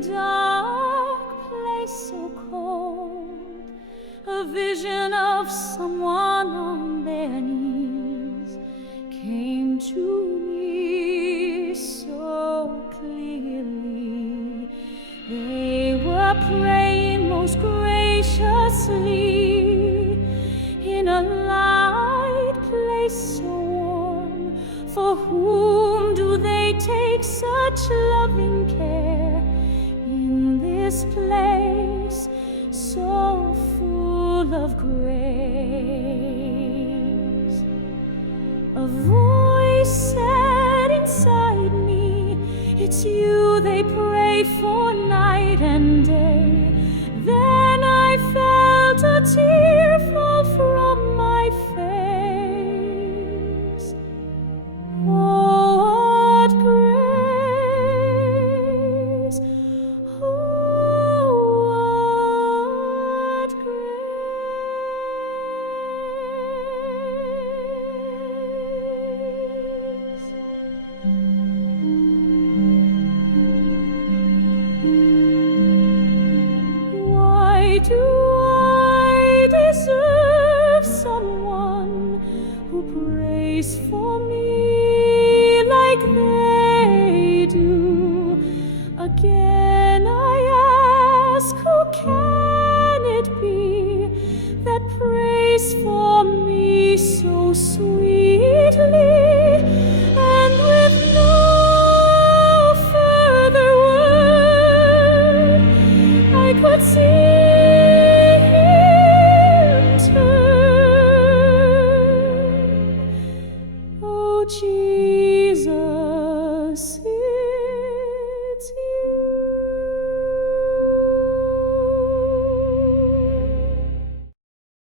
dark place so cold, a vision of someone on their knees came to me so clearly. They were praying most graciously in a light place so warm. For whom do they take such loving care in this place so full of grace? A voice said inside me, it's you they pray for night and day. Then I felt a tear fall from my face. Oh, what grace! Oh, what grace! Why do I deserve someone who prays for me like they do? Again I ask, who can it be that prays for me so sweetly? And with no further word, I could see him turn. Oh, Jesus.